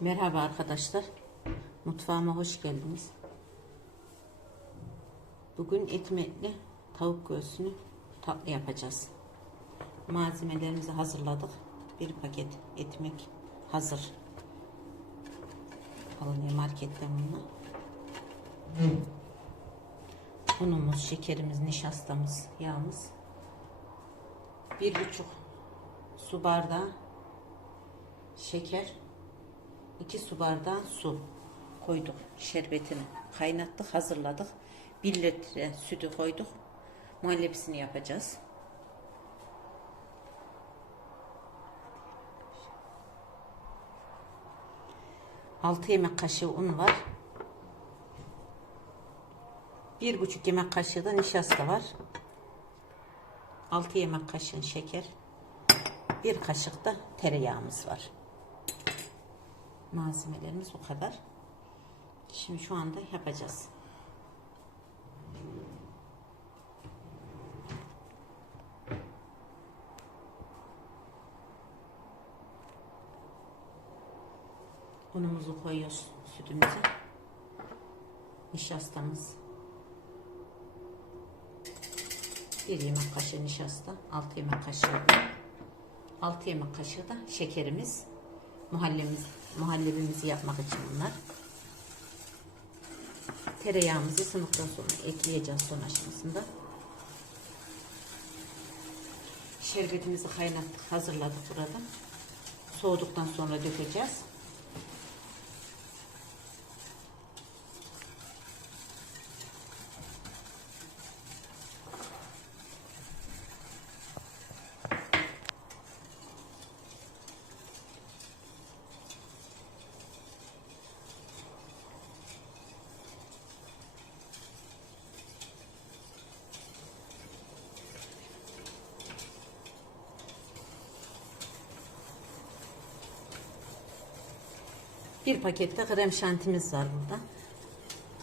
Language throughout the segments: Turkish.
Merhaba arkadaşlar. Mutfağıma hoş geldiniz. Bugün ekmekli tavuk göğsünü tatlı yapacağız. Malzemelerimizi hazırladık. Bir paket ekmek hazır. Alınıyor marketten bunu. Unumuz, şekerimiz, nişastamız, yağımız. Bir buçuk su bardağı şeker 2 su bardağı su koyduk şerbetini kaynattık hazırladık 1 litre sütü koyduk muhallebisini yapacağız Altı yemek kaşığı un var. Bir buçuk yemek kaşığı da nişasta var. Altı yemek kaşığı şeker. Bir kaşık da tereyağımız var. Malzemelerimiz o kadar. Şimdi şu anda yapacağız. Unumuzu koyuyoruz sütümüze. Nişastamız. Bir yemek kaşığı nişasta. Altı yemek kaşığı. 6 yemek kaşığı da şekerimiz. Muhallemiz, muhallebimizi yapmak için bunlar. Tereyağımızı ısındıktan sonra ekleyeceğiz son aşamasında. Şerbetimizi kaynattık, hazırladık burada. Soğuduktan sonra dökeceğiz. Bir pakette krem şantimiz var burada.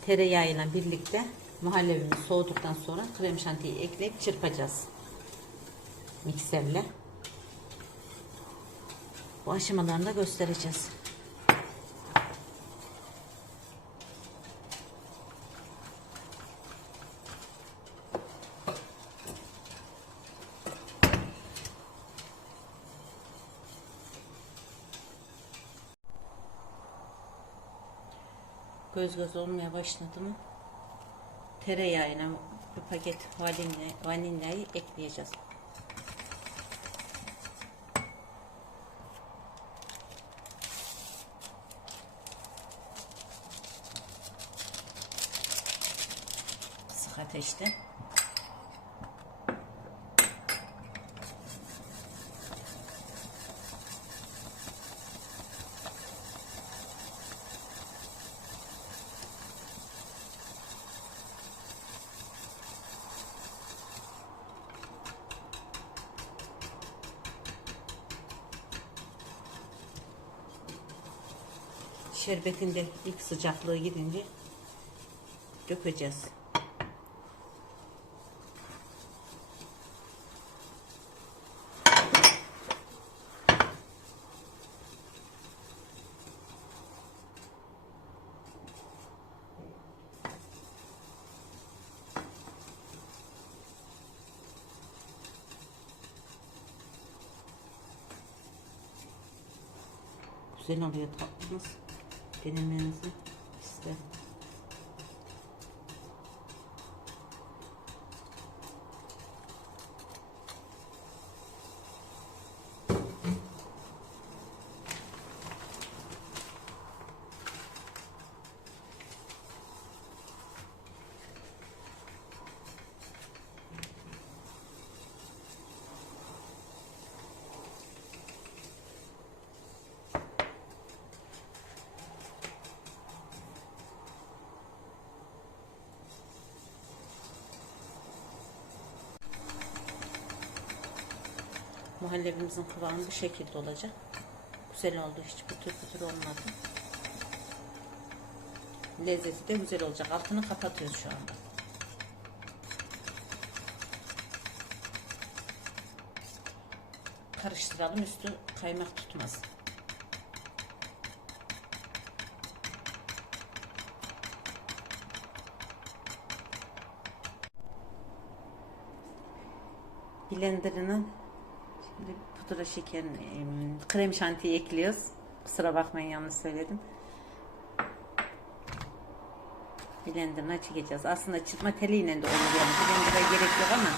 Tereyağıyla birlikte muhallebimiz soğuduktan sonra krem şantiyi ekleyip çırpacağız. Mikserle. Bu aşamalarını da göstereceğiz. Göz göz olmaya başladı mı tereyağına bir paket vanilya, vanilyayı ekleyeceğiz. Sık ateşte. Şerbetin de ilk sıcaklığı gidince dökeceğiz. Güzel oluyor tatlımız. Denemenizi isterim. muhallebimizin kıvamı bu şekilde olacak. Güzel oldu. Hiç pütür pütür olmadı. Lezzeti de güzel olacak. Altını kapatıyoruz şu anda. Karıştıralım üstü kaymak tutmasın. blenderının şimdi pudra şekerini em, krem şantiyi ekliyoruz. Kusura bakmayın yanlış söyledim. Blenderına çekeceğiz. Aslında çırpma teliyle de olur yani. Blender'a gerek yok ama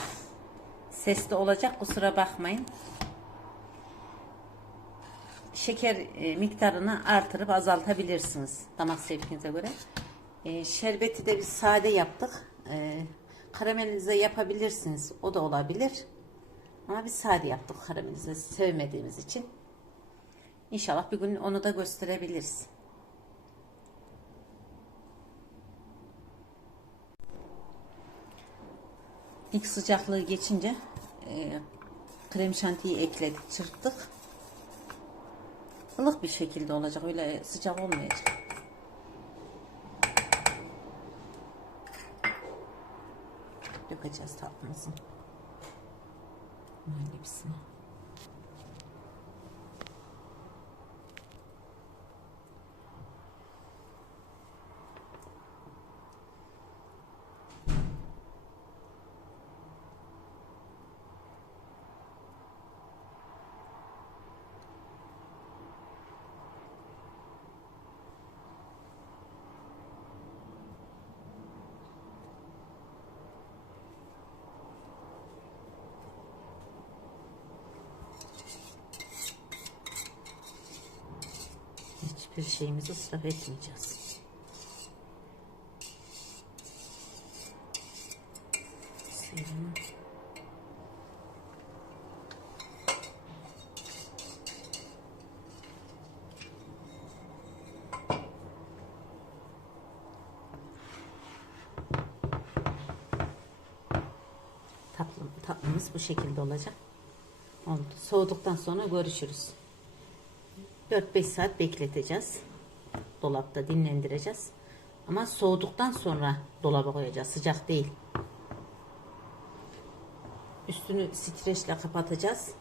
sesli olacak kusura bakmayın. Şeker e, miktarını artırıp azaltabilirsiniz damak zevkinize göre. E, şerbeti de biz sade yaptık. E, karamelize yapabilirsiniz. O da olabilir. Ama biz sade yaptık karamelize sevmediğimiz için. İnşallah bir gün onu da gösterebiliriz. İlk sıcaklığı geçince e, krem şantiyi ekledik, çırptık. Ilık bir şekilde olacak. Öyle sıcak olmayacak. Dökeceğiz tatlımızın. Muhallebisini. Hiçbir şeyimizi ısraf etmeyeceğiz. Suyunu Tatlım, tatlımız bu şekilde olacak. Oldu. Soğuduktan sonra görüşürüz. 4-5 saat bekleteceğiz. Dolapta dinlendireceğiz. Ama soğuduktan sonra dolaba koyacağız. Sıcak değil. Üstünü streçle kapatacağız.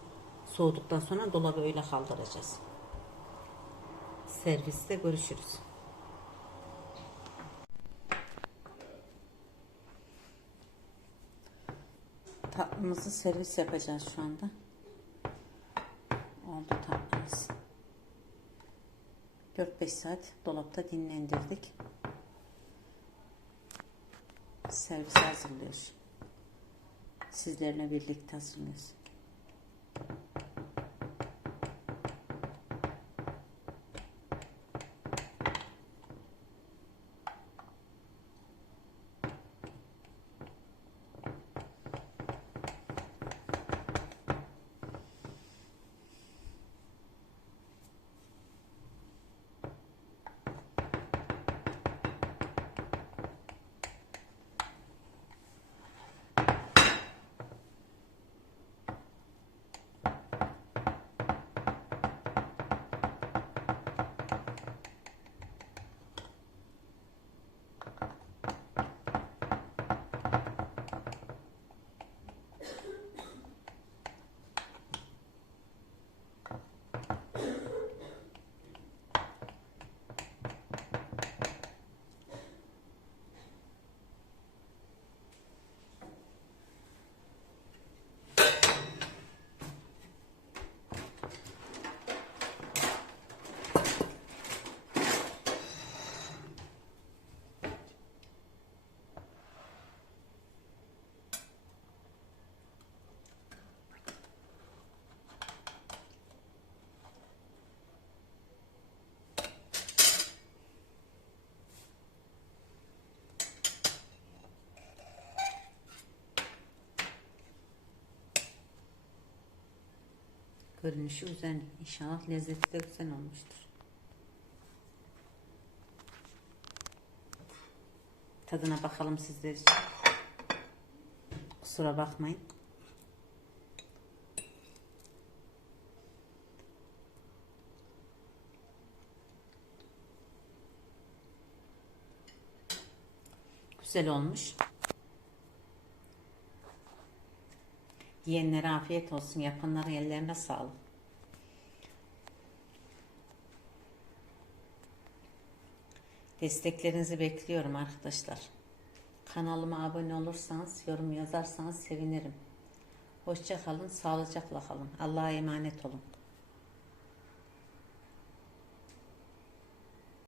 Soğuduktan sonra dolaba öyle kaldıracağız. Serviste görüşürüz. Tatlımızı servis yapacağız şu anda. Oldu tatlımız. 4-5 saat dolapta dinlendirdik. Servis hazırlıyoruz. Sizlerle birlikte hazırlıyoruz. Görünüşü güzel. İnşallah lezzeti de güzel olmuştur. Tadına bakalım sizler için. Kusura bakmayın. Güzel olmuş. Yiyenlere afiyet olsun. Yapanların ellerine sağlık. Desteklerinizi bekliyorum arkadaşlar. Kanalıma abone olursanız, yorum yazarsanız sevinirim. Hoşça kalın, sağlıcakla kalın. Allah'a emanet olun.